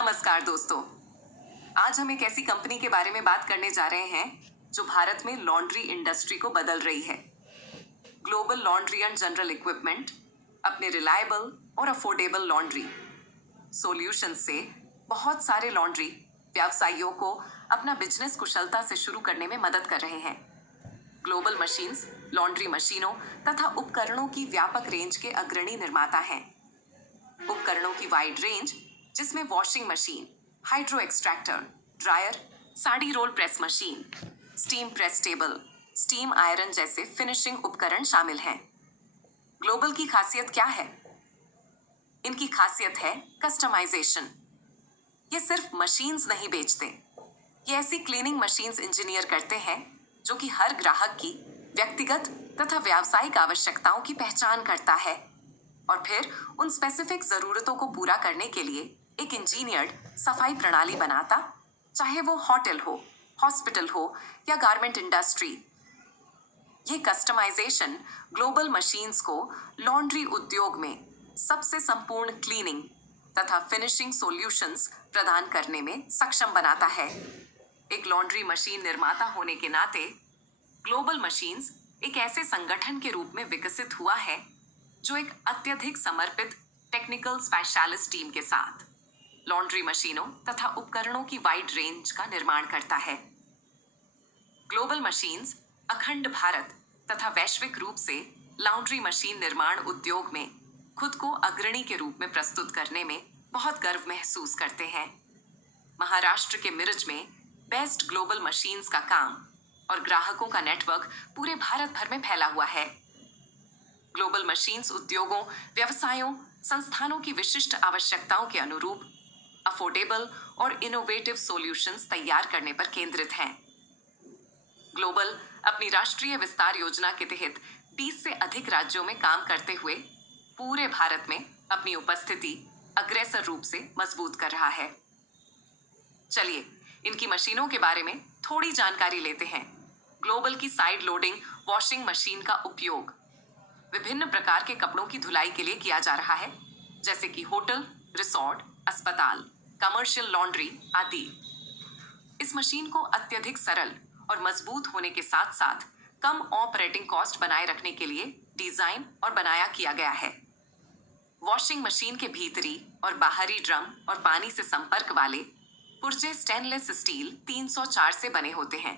नमस्कार दोस्तों, आज हम एक ऐसी कंपनी के बारे में बात करने जा रहे हैं जो भारत में लॉन्ड्री इंडस्ट्री को बदल रही है। Global laundry and general equipment अपने रिलायबल और अफोर्डेबल लॉन्ड्री सॉल्यूशन से बहुत सारे लॉन्ड्री व्यवसायियों को अपना बिजनेस कुशलता से शुरू करने में मदद कर रहे हैं। ग्लोबल मशीन्स लॉन्ड्री मशीनों तथा उपकरणों की व्यापक रेंज के अग्रणी निर्माता हैं। उपकरणों की वाइड रेंज जिसमें washing machine, hydro extractor, dryer, sari role press machine, steam press table, steam iron जैसे फिनिशिंग उपकरण शामिल हैं। ग्लोबल की खासियत क्या है? इनकी खासियत है कस्टमाइजेशन। ये सिर्फ मशीन्स नहीं बेचते, ये ऐसी क्लीनिंग मशीन्स इंजीनियर करते हैं जो कि हर ग्राहक की व्यक्तिगत तथा व्यावसायिक आवश्यकताओं की पहचान करता है और फिर उन स्पेसिफिक जरूरतों को पूरा करने के लिए एक इंजीनियर्ड सफाई प्रणाली बनाता, चाहे वो होटल हो, हॉस्पिटल हो या गारमेंट इंडस्ट्री। ये कस्टमाइजेशन ग्लोबल मशीन्स को लॉन्ड्री उद्योग में सबसे संपूर्ण क्लीनिंग तथा फिनिशिंग सॉल्यूशंस प्रदान करने में सक्षम बनाता है। एक लॉन्ड्री मशीन निर्माता होने के नाते ग्लोबल मशीन्स एक ऐसे संगठन के रूप में विकसित हुआ है जो एक अत्यधिक समर्पित टेक्निकल स्पेशलिस्ट टीम के साथ लॉन्ड्री मशीनों तथा उपकरणों की वाइड रेंज का निर्माण करता है। ग्लोबल मशीन्स अखंड भारत तथा वैश्विक रूप से लॉन्ड्री मशीन निर्माण उद्योग में खुद को अग्रणी के रूप में प्रस्तुत करने में बहुत गर्व महसूस करते हैं। महाराष्ट्र के मिरज में बेस्ट ग्लोबल मशीन्स का काम और ग्राहकों का नेटवर्क पूरे भारत भर में फैला हुआ है। ग्लोबल मशीन्स उद्योगों, व्यवसायों, संस्थानों की विशिष्ट आवश्यकताओं के अनुरूप अफोर्डेबल और इनोवेटिव सॉल्यूशंस तैयार करने पर केंद्रित हैं। ग्लोबल अपनी राष्ट्रीय विस्तार योजना के तहत 20 से अधिक राज्यों में काम करते हुए पूरे भारत में अपनी उपस्थिति अग्रसर रूप से मजबूत कर रहा है। चलिए इनकी मशीनों के बारे में थोड़ी जानकारी लेते हैं। ग्लोबल की साइड लोडिंग वॉशिंग मशीन का उपयोग विभिन्न प्रकार के कपड़ों की धुलाई के लिए किया जा रहा है, जैसे कि होटल, रिसोर्ट, अस्पताल, कमर्शियल लॉन्ड्री आदि। इस मशीन को अत्यधिक सरल और मजबूत होने के साथ साथ कम ऑपरेटिंग कॉस्ट बनाए रखने के लिए डिजाइन और बनाया किया गया है। वॉशिंग मशीन के भीतरी और बाहरी ड्रम और पानी से संपर्क वाले पुर्जे स्टेनलेस स्टील 304 से बने होते हैं।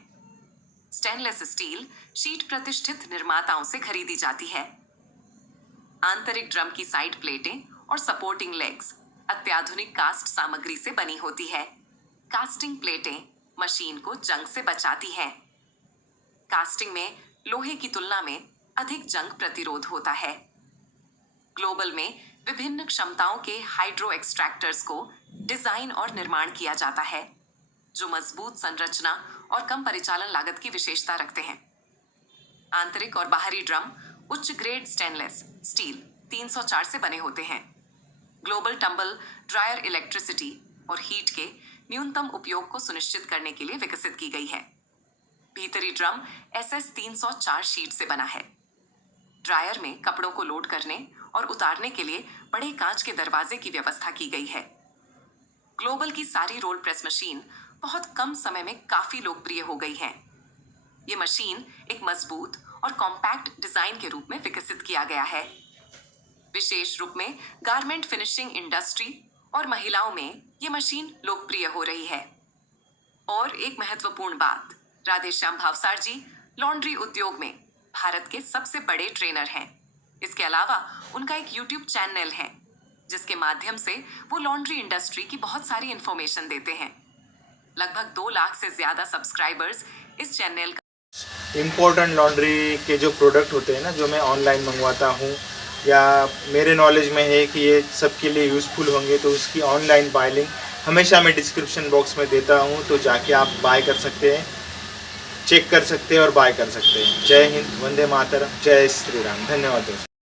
स्टेनलेस स्टील शीट प्रतिष्ठित निर्माताओं से खरीदी जाती है। आंतरिक ड्रम की साइड प्लेटें और सपोर्टिंग लेग्स अत्याधुनिक कास्ट सामग्री से बनी होती है। कास्टिंग प्लेटें मशीन को जंग से बचाती हैं। कास्टिंग में लोहे की तुलना में अधिक जंग प्रतिरोध होता है। ग्लोबल में विभिन्न क्षमताओं के हाइड्रो एक्सट्रैक्टर्स को डिजाइन और निर्माण किया जाता है, जो मजबूत संरचना और कम परिचालन लागत की विशेषता रखते हैं। आंतरिक और बाहरी ड्रम उच्च ग्रेड स्टेनलेस स्टील 304 से बने होते हैं। ग्लोबल टंबल ड्रायर इलेक्ट्रिसिटी और हीट के न्यूनतम उपयोग को सुनिश्चित करने के लिए विकसित की गई है। भीतरी ड्रम SS 304 शीट से बना है। ड्रायर में कपड़ों को लोड करने और उतारने के लिए बड़े कांच के दरवाजे की व्यवस्था की गई है। ग्लोबल की सारी रोल प्रेस मशीन बहुत कम समय में काफी लोकप्रिय हो गई है। ये मशीन एक मजबूत और कॉम्पैक्ट डिजाइन के रूप में विकसित किया गया है। विशेष रूप में गारमेंट फिनिशिंग इंडस्ट्री और महिलाओं में ये मशीन लोकप्रिय हो रही है। और एक महत्वपूर्ण बात, राधेश्याम भावसार जी लॉन्ड्री उद्योग में भारत के सबसे बड़े ट्रेनर हैं। इसके अलावा उनका एक YouTube चैनल है जिसके माध्यम से वो लॉन्ड्री इंडस्ट्री की बहुत सारी इंफॉर्मेशन देते हैं। लगभग 2 लाख से ज्यादा सब्सक्राइबर्स इस चैनल का। इम्पोर्टेंट लॉन्ड्री के जो प्रोडक्ट होते हैं ना, जो मैं ऑनलाइन मंगवाता हूँ या मेरे नॉलेज में है कि ये सबके लिए यूज़फुल होंगे, तो उसकी ऑनलाइन बाय लिंक हमेशा मैं डिस्क्रिप्शन बॉक्स में देता हूँ, तो जाके आप बाय कर सकते हैं, चेक कर सकते हैं और बाय कर सकते हैं। जय हिंद, वंदे मातरम, जय श्री राम। धन्यवाद दोस्तों।